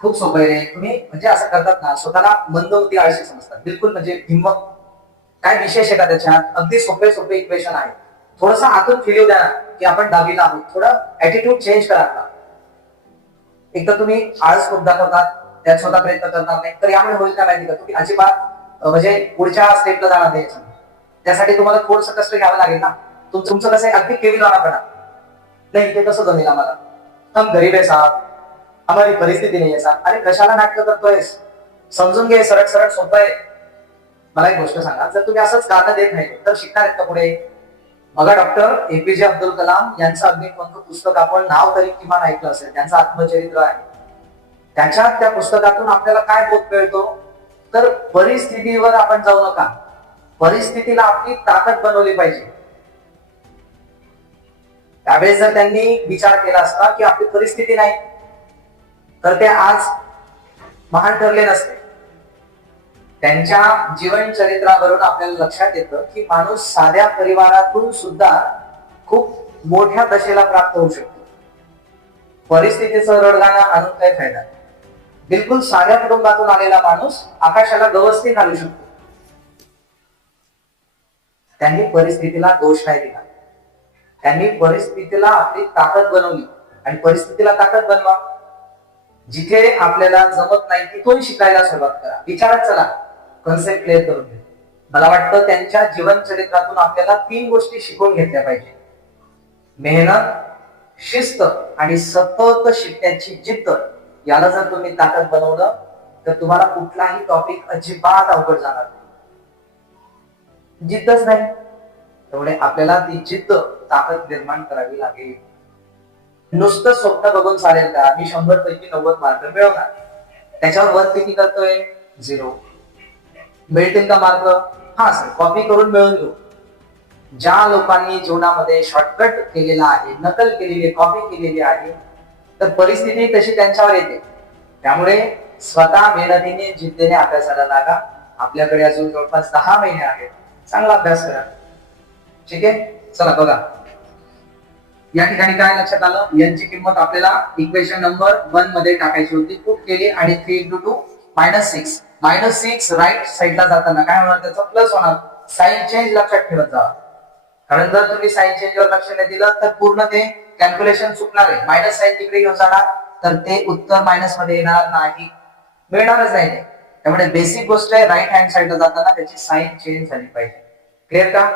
खूप सोपं आहे रे. तुम्ही म्हणजे असं करतात ना, स्वतःला मंदबुद्धी आळशी समजतात. बिलकुल म्हणजे हिंमत काय विशेष आहे का त्याच्यात? अगदी सोपे सोपे इक्वेशन आहे. थोडंसं आतून फील द्या ना, की आपण दहावीला आहोत. थोडं ऍटिट्यूड चेंज करा आपला. एक तर तुम्ही आळस खूप दाखवतात, त्यात स्वतः प्रयत्न करणार नाही, तर यामुळे होईल काय माहिती का? तुम्ही अजिबात म्हणजे पुढच्या स्टेपला जाणार नाही याच्यामध्ये. त्यासाठी तुम्हाला थोडंसं कष्ट घ्यावं लागेल ना. तुमचं कसं आहे, अगदी केविलवाणापणा. नाही ते कसं जमेल आम्हाला? हम गरीब आहे साहेब, हमारी परिस्थिती नाही आहे साहेब. अरे कशाला नाटक करतोयस? समजून घे, सरळ सरळ सोपं आहे. मला एक गोष्ट सांगा, जर तुम्ही असंच कारण देत नाही तर शिकणार आहेत का पुढे? बघा, डॉक्टर एपीजे अब्दुल कलाम यांचं अगदी कोणतं पुस्तक आपण नाव तरी किमान ऐकलं असेल, त्यांचं आत्मचरित्र आहे. त्याच्यात त्या पुस्तकातून आपल्याला काय बोध मिळतो? तर परिस्थितीवर आपण जाऊ नका, परिस्थितीला आपली ताकद बनवली पाहिजे. त्यावेळेस जर त्यांनी विचार केला असता की आपली परिस्थिती नाही, तर ते आज महान ठरले नसते. त्यांच्या जीवन चरित्रावरून आपल्याला लक्षात येतं की माणूस साध्या परिवारातून सुद्धा खूप मोठ्या दशेला प्राप्त होऊ शकतो. परिस्थितीचं रडगाणं आणून काय फायदा? बिलकुल साध्या कुटुंबातून आलेला माणूस आकाशाला गवसणी घालू शकतो. त्यांनी परिस्थितीला दोष नाही दिला, त्यांनी परिस्थितीला आपली ताकद बनवली. आणि परिस्थितीला ताकद बनवा. जिथे आपल्याला जमत नाही तिथून शिकायला सुरुवात करा. विचारात चला, कन्सेप्ट क्लिअर करून घ्या. मला वाटतं त्यांच्या जीवन चरित्रातून आपल्याला 3 गोष्टी शिकून घेतल्या पाहिजे: मेहनत, शिस्त आणि सतत शिकण्याची जिद्द. याला जर तुम्ही ताकद बनवलं तर तुम्हाला कुठलाही टॉपिक अजिबात अवघड जाणार नाही. जिद्दच नाही, त्यामुळे आपल्याला ती जिद्द, ताकद निर्माण करावी लागेल. नुसतं स्वप्न बघून चालेल का? मी 100 पैकी 90 मार्क मिळवणार, त्याच्यावर वर्क किती करतोय? 0. मिळतील का मार्क? हा सर, कॉपी करून मिळवून घेऊ. ज्या लोकांनी जीवनामध्ये शॉर्टकट केलेला आहे, नकल केलेली आहे, कॉपी केलेली आहे, तर परिस्थिती तशी त्यांच्यावर येते. त्यामुळे स्वतः मेहनतीने जिद्दीने अभ्यासाला लागा. आपल्याकडे अजून जवळपास 10 महिने आहेत, चांगला अभ्यास करा. ठीक आहे, चला बघा या ठिकाणी काय लक्षात आलं. यांची किंमत आपल्याला इक्वेशन नंबर 1 मध्ये टाकायची होती. पुट केली आणि 3 × 2 -6. -6 राईट साईडला जाताना काय होणार? त्याचा प्लस होणार. साइन चेंज लक्षात ठेवत जा, कारण जर तुम्ही साइन चेंजवर लक्ष नाही दिलं तर पूर्ण ते कॅल्क्युलेशन चुकणार आहे. मायनस साइन तिकडे घेऊन जाणार तर ते उत्तर मायनस मध्ये येणार नाही, मिळणारच नाही ते. त्यामुळे बेसिक गोष्ट आहे, राईट हँड साईडला जाताना त्याची साइन चेंज झाली पाहिजे. क्लिअर का?